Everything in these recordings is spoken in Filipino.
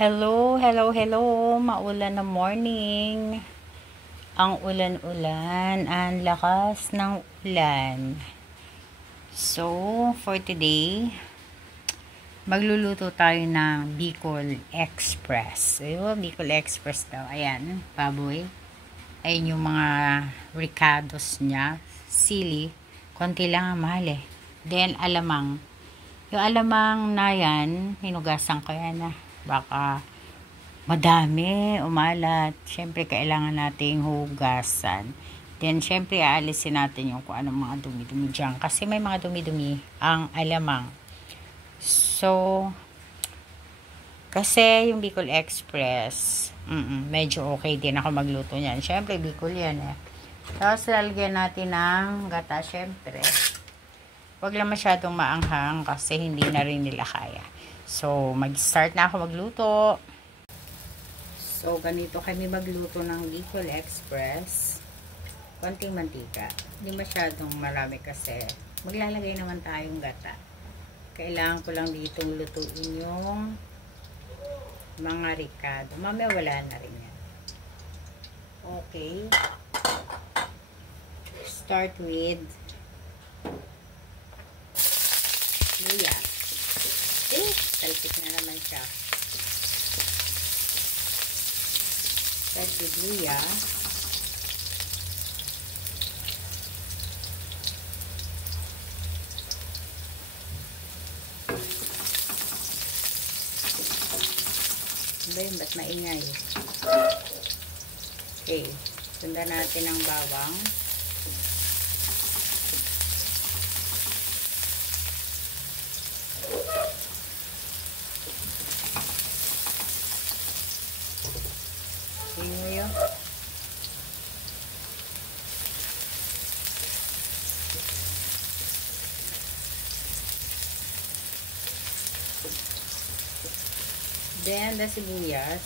Hello, hello, hello. Maulan na morning. Ang ulan-ulan, ang lakas ng ulan. So, for today, magluluto tayo ng Bicol Express. Ayun, Bicol Express daw. Ayan, baboy. Ayun yung mga ricados niya. Sili. Konti lang ang mahal eh. Then, alamang. Yung alamang na yan, hinugasan ko yan na. Baka madami, umalat. Siyempre, kailangan nating hugasan. Then, siyempre, aalisin natin yung kung anong mga dumi-dumi dyan. Kasi may mga dumi-dumi ang alamang. So, kasi yung Bicol Express, medyo okay din ako magluto niyan. Siyempre, Bicol yan eh. Tapos, lalagyan natin ng gata, siyempre. Huwag lang masyadong maanghang kasi hindi na rin nila kaya. So, mag-start na ako magluto. So, ganito kami magluto ng Bicol Express. Konting mantika. Hindi masyadong marami kasi maglalagay naman tayong gata. Kailangan ko lang ditong lutuin yung mga ricado. Mamaya wala na rin yan. Okay. Start with luya. Talpik na naman siya. Start with luya. Ba yun? Ba't maingay? Okay. Sundan natin ang bawang. Sinuyo. Then, the sibuyas.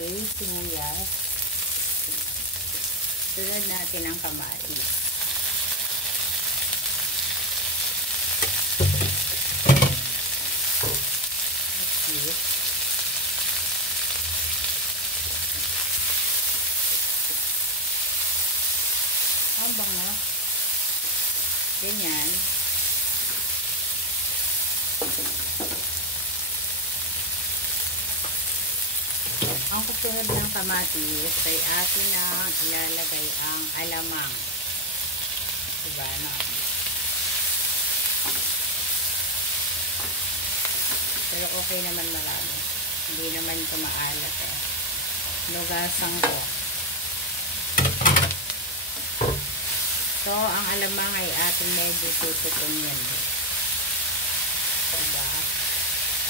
Okay, sibuyas. Sunod natin ang kamatis. Ang bango. Ganyan. Ang kusunod ng kamatis ay atin ang ilalagay ang alamang. Diba, no? Pero okay naman marami. Hindi naman ito maalat eh. Nugasan ko. So, ang alamang ay atin medyo tututong yan. Diba?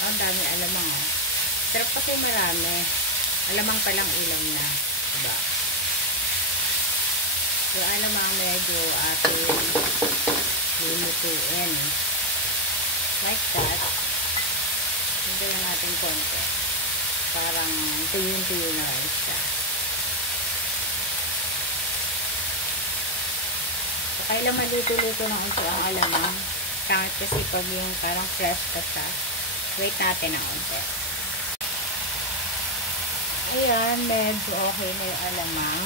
Ang dami alamang oh. Sarap kasi marami. Alamang palang ulam na. Diba? So, alamang medyo atin lulutuin. Like that. Hintayin natin konti. Parang tuyo-tuyo na rin siya. So, kailang maluto-luto ng unti ang alamang. Kahit kasi pag yung parang fresh ka siya, wait natin ng unti. Ayan, medyo okay na yung alamang.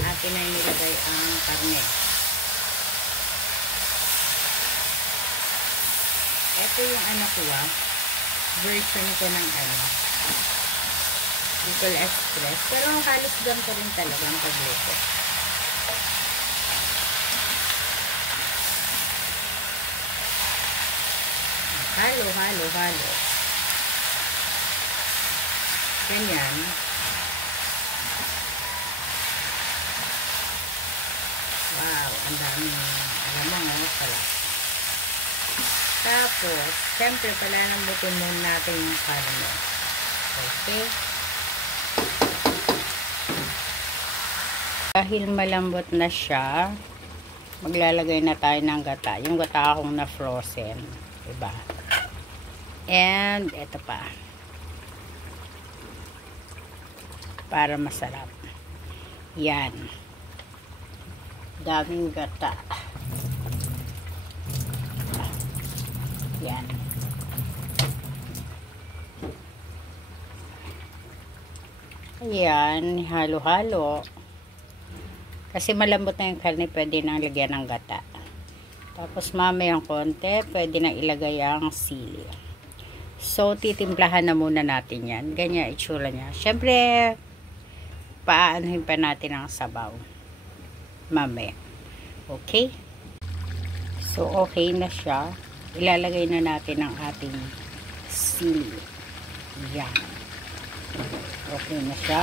Atin na nilagay ang karne. Ito yung anak ko version ko ng Bicol Express. Pero halos ganito rin talaga ang pagluto. Halo, halo, halo. Ganyan. Wow, ang daming alamang pala. Tapos, siyempre pala nambutin muna natin yung karne. Okay. Dahil malambot na siya, maglalagay na tayo ng gata. Yung gata akong na frozen. Diba? And, eto pa. Para masarap. Yan. Daming gata. Yan. Ayan, halo-halo. Kasi malambot na yung karne, pwede nang lagyan ng gata. Tapos mamayang konti, pwede nang ilagay ang sili. So, titimplahan na muna natin yan. Ganyan itsura niya. Siyempre, paanohin pa natin ang sabaw. Mamaya. Okay? So, okay na siya. Ilalagay na natin ang ating sili. Yan. Okay na siya.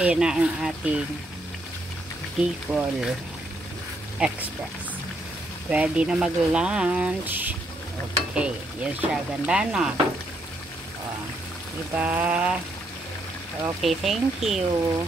Ayan na ang ating Bicol Express. Ready na mag-lunch. Okay. Yan siya. Ganda na. Diba? Okay. Thank you.